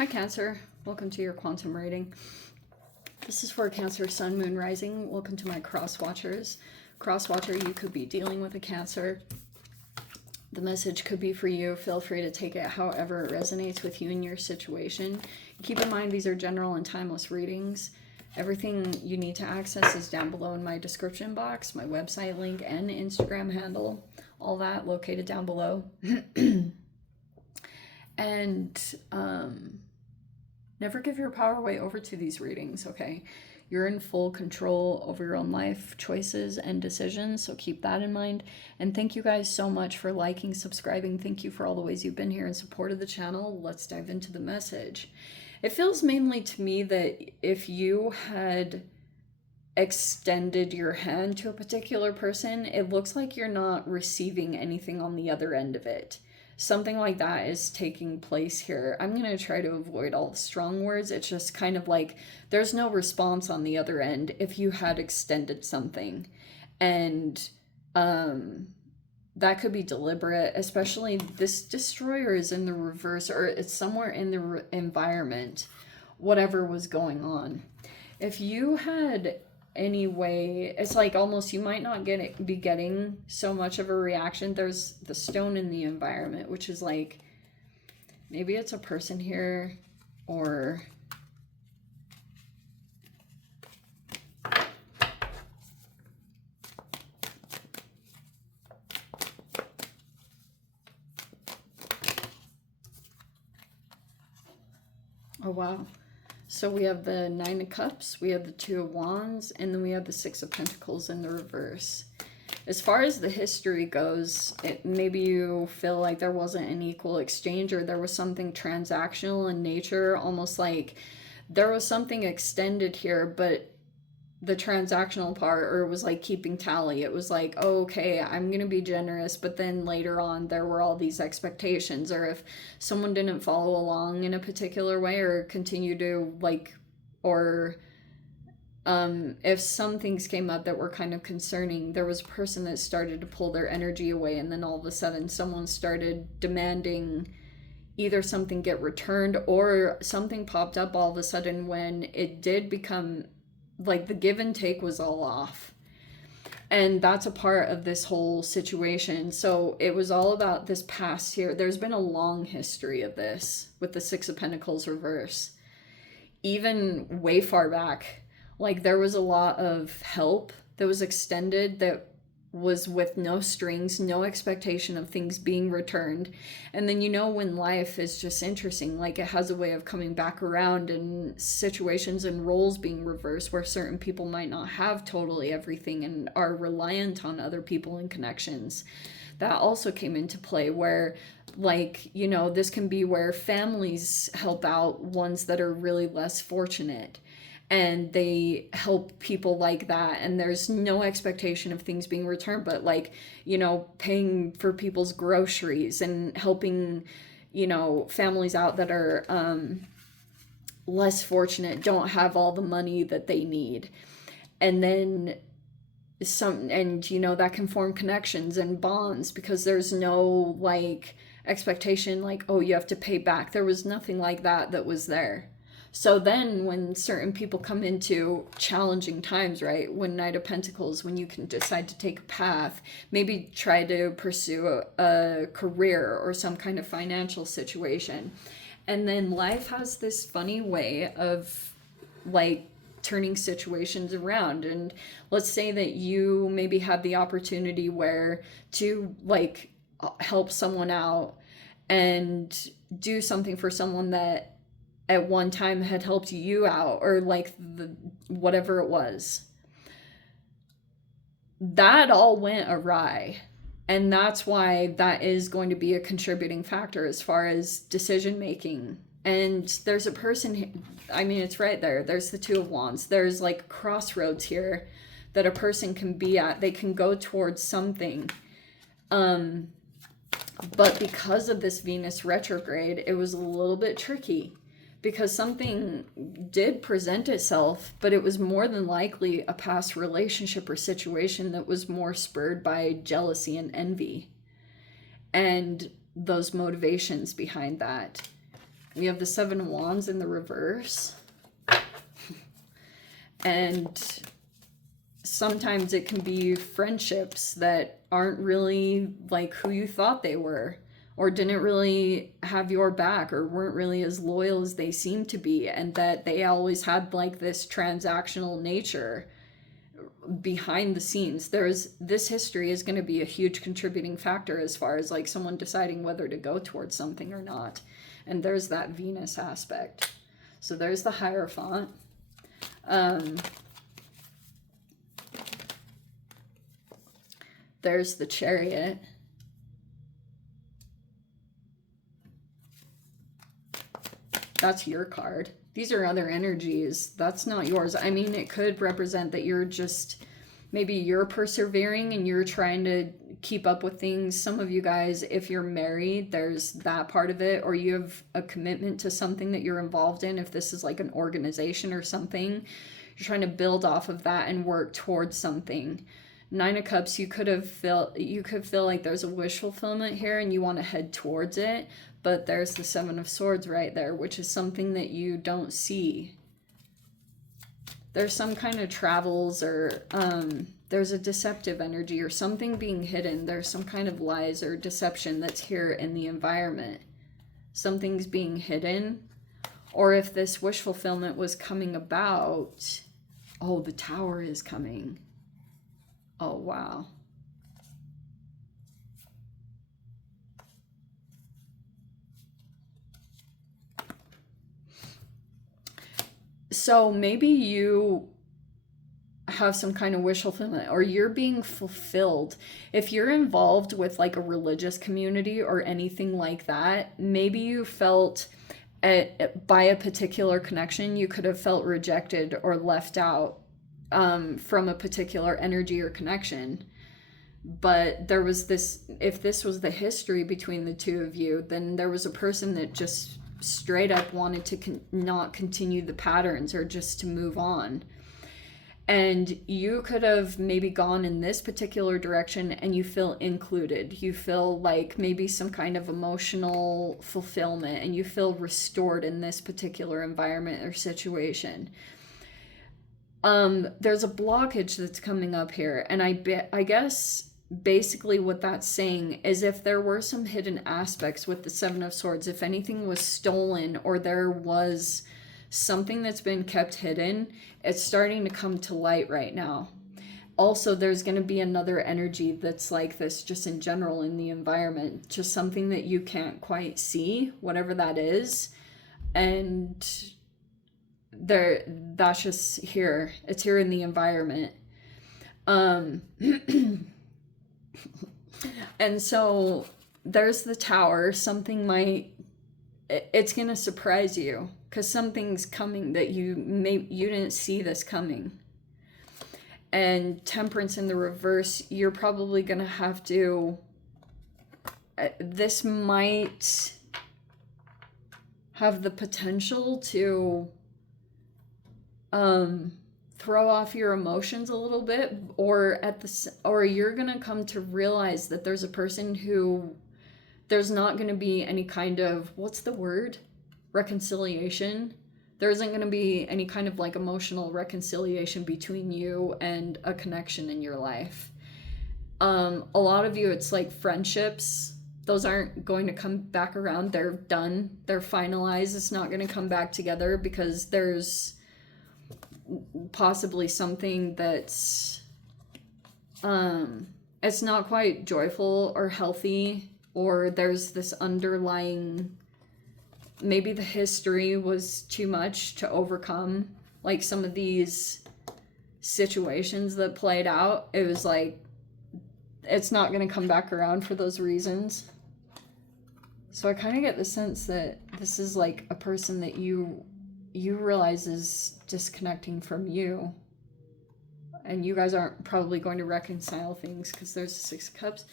Hi Cancer, welcome to your quantum reading. This is for Cancer, Sun, Moon, Rising. Welcome to my cross watchers. Cross watcher, you could be dealing with a Cancer. The message could be for you. Feel free to take it however it resonates with you and your situation. Keep in mind these are general and timeless readings. Everything you need to access is down below in my description box, my website link and Instagram handle. All that located down below. And never give your power away over to these readings, okay? You're in full control over your own life choices and decisions, so keep that in mind. And thank you guys so much for liking, subscribing. Thank you for all the ways you've been here and supported the channel. Let's dive into the message. It feels mainly to me that if you had extended your hand to a particular person, it looks like you're not receiving anything on the other end of it. Something like that is taking place here. I'm going to try to avoid all the strong words. It's just kind of like there's no response on the other end if you had extended something. And that could be deliberate, especially this destroyer is in the reverse, or it's somewhere in the environment, whatever was going on. If you had any way, it's like almost you might not be getting so much of a reaction. There's the stone in the environment, which is like maybe it's a person here, or oh wow. So we have the Nine of Cups, we have the Two of Wands, and then we have the Six of Pentacles in the reverse. As far as the history goes, maybe you feel like there wasn't an equal exchange, or there was something transactional in nature, almost like there was something extended here, but the transactional part, or it was like keeping tally. It was like, oh, okay, I'm going to be generous, but then later on there were all these expectations, or if someone didn't follow along in a particular way or continue to like, or if some things came up that were kind of concerning, there was a person that started to pull their energy away, and then all of a sudden someone started demanding either something get returned, or something popped up all of a sudden when it did become like the give and take was all off. And that's a part of this whole situation. So it was all about this past here. There's been a long history of this with the Six of Pentacles reverse. Even way far back, like there was a lot of help that was extended that was with no strings, no expectation of things being returned. And then, you know, when life is just interesting, like it has a way of coming back around, and situations and roles being reversed where certain people might not have totally everything and are reliant on other people and connections. That also came into play, where like, you know, this can be where families help out ones that are really less fortunate, and they help people like that, and there's no expectation of things being returned, but like, you know, paying for people's groceries and helping, you know, families out that are less fortunate, don't have all the money that they need. And then and you know, that can form connections and bonds, because there's no like expectation like, oh, you have to pay back. There was nothing like that was there. So then when certain people come into challenging times, right, when Knight of Pentacles, when you can decide to take a path, maybe try to pursue a career or some kind of financial situation. And then life has this funny way of like turning situations around. And let's say that you maybe had the opportunity where to like help someone out and do something for someone that at one time had helped you out, or like whatever it was. That all went awry. And that's why that is going to be a contributing factor as far as decision making. And there's a person, I mean, it's right there. There's the Two of Wands. There's like crossroads here that a person can be at. They can go towards something. But because of this Venus retrograde, it was a little bit tricky, because something did present itself, but it was more than likely a past relationship or situation that was more spurred by jealousy and envy, and those motivations behind that. We have the Seven of Wands in the reverse. And sometimes it can be friendships that aren't really like who you thought they were, or didn't really have your back, or weren't really as loyal as they seemed to be, and that they always had like this transactional nature behind the scenes. This history is going to be a huge contributing factor as far as like someone deciding whether to go towards something or not. And there's that Venus aspect. So there's the Hierophant. There's the Chariot. That's your card. These are other energies. That's not yours. I mean, it could represent that you're just, maybe you're persevering and you're trying to keep up with things. Some of you guys, if you're married, there's that part of it, or you have a commitment to something that you're involved in. If this is like an organization or something, you're trying to build off of that and work towards something. Nine of Cups, you could feel like there's a wish fulfillment here and you want to head towards it, but there's the Seven of Swords right there, which is something that you don't see. There's some kind of travels, or there's a deceptive energy or something being hidden. There's some kind of lies or deception that's here in the environment. Something's being hidden. Or if this wish fulfillment was coming about, oh, the Tower is coming. Oh, wow. So maybe you have some kind of wish fulfillment, or you're being fulfilled. If you're involved with like a religious community or anything like that, maybe you felt by a particular connection, you could have felt rejected or left out from a particular energy or connection. But there was this, if this was the history between the two of you, then there was a person that just straight up wanted to not continue the patterns, or just to move on. And you could have maybe gone in this particular direction and you feel included. You feel like maybe some kind of emotional fulfillment, and you feel restored in this particular environment or situation. There's a blockage that's coming up here, and I guess basically what that's saying is, if there were some hidden aspects with the Seven of Swords, if anything was stolen, or there was something that's been kept hidden, it's starting to come to light right now. Also, there's going to be another energy that's like this just in general in the environment, just something that you can't quite see, whatever that is. And that's just here. It's here in the environment. And so there's the Tower. Something it's going to surprise you, because something's coming that you didn't see this coming. And Temperance in the reverse, you're probably going to have to, this might have the potential to throw off your emotions a little bit, or you're going to come to realize that there's a person who there's not going to be any kind of, what's the word? Reconciliation. There isn't going to be any kind of like emotional reconciliation between you and a connection in your life. A lot of you, it's like friendships. Those aren't going to come back around. They're done. They're finalized. It's not going to come back together, because there's possibly something that's it's not quite joyful or healthy, or there's this underlying, maybe the history was too much to overcome. Like some of these situations that played out, it was like, it's not going to come back around for those reasons. So I kind of get the sense that this is like a person that you realize is disconnecting from you. And you guys aren't probably going to reconcile things, because there's the Six of Cups.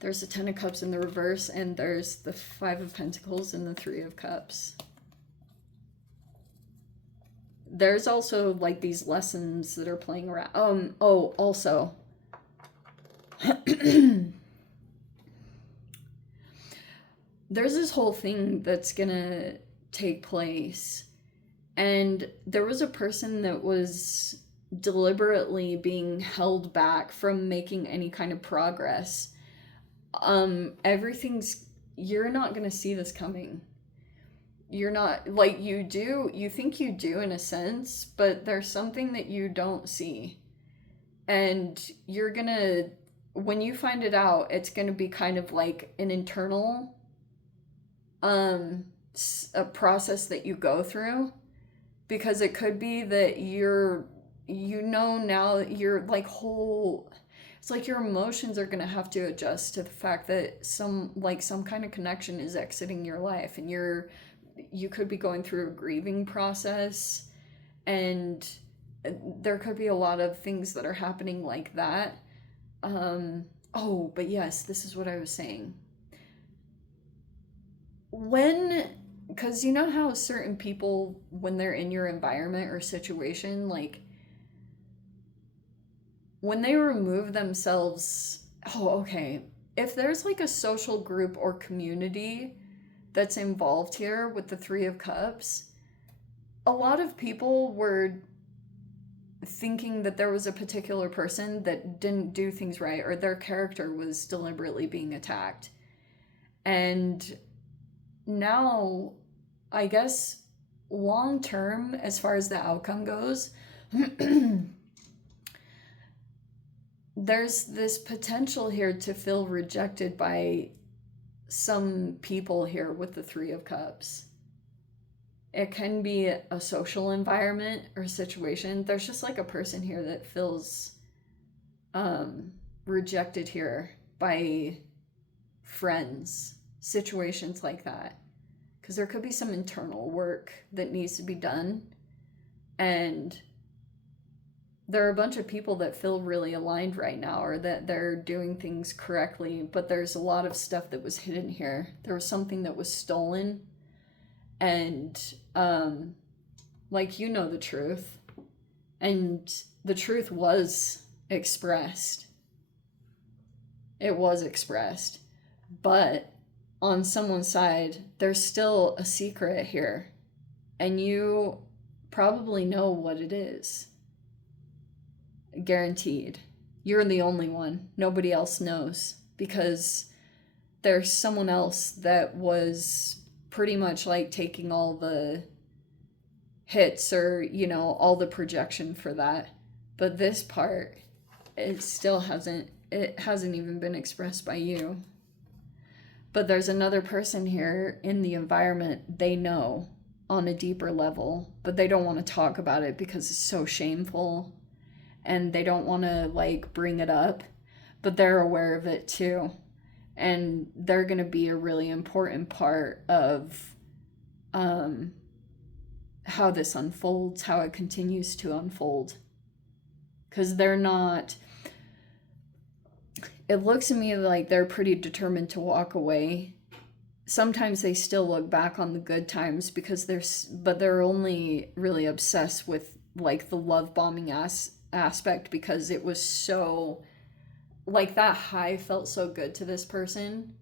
There's the Ten of Cups in the reverse, and there's the Five of Pentacles and the Three of Cups. There's also like these lessons that are playing around. Also. there's this whole thing that's gonna take place. And there was a person that was deliberately being held back from making any kind of progress. You're not gonna see this coming. You're not, like, you think you do in a sense, but there's something that you don't see. And you're gonna, when you find it out, it's gonna be kind of like an internal a process that you go through, because it could be that now you're like it's like your emotions are gonna have to adjust to the fact that some kind of connection is exiting your life, and you could be going through a grieving process, and there could be a lot of things that are happening like that. But yes, this is what I was saying. Because you know how certain people, when they're in your environment or situation, like, when they remove themselves, if there's like a social group or community that's involved here with the Three of Cups, a lot of people were thinking that there was a particular person that didn't do things right, or their character was deliberately being attacked. And now, I guess, long term, as far as the outcome goes, there's this potential here to feel rejected by some people here with the Three of Cups. It can be a social environment or situation. There's just like a person here that feels rejected here by friends, situations like that. Because there could be some internal work that needs to be done. And there are a bunch of people that feel really aligned right now, or that they're doing things correctly, but there's a lot of stuff that was hidden here. There was something that was stolen, and the truth, and the truth was expressed. It was expressed, but on someone's side, there's still a secret here, and you probably know what it is. Guaranteed. You're the only one. Nobody else knows, because there's someone else that was pretty much like taking all the hits, or all the projection for that. But this part, it hasn't even been expressed by you. But there's another person here in the environment, they know on a deeper level, but they don't want to talk about it because it's so shameful, and they don't want to bring it up, but they're aware of it too. And they're going to be a really important part of how this unfolds, how it continues to unfold. Because they're not... It looks to me like they're pretty determined to walk away. Sometimes they still look back on the good times because they're only really obsessed with the love bombing aspect, because it was so, that high felt so good to this person.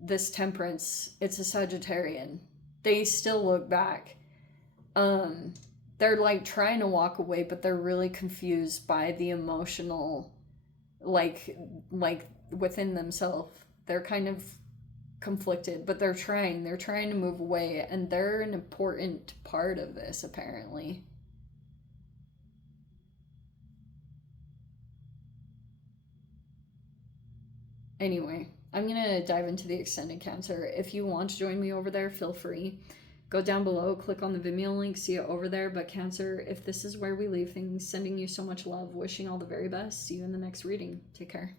This Temperance, it's a Sagittarian. They still look back. They're trying to walk away, but they're really confused by the emotional, within themselves. They're kind of conflicted, but they're trying to move away, and they're an important part of this, apparently. Anyway, I'm going to dive into the extended Cancer. If you want to join me over there, feel free. Go down below, click on the Vimeo link, see it over there. But Cancer, if this is where we leave things, sending you so much love, wishing all the very best. See you in the next reading. Take care.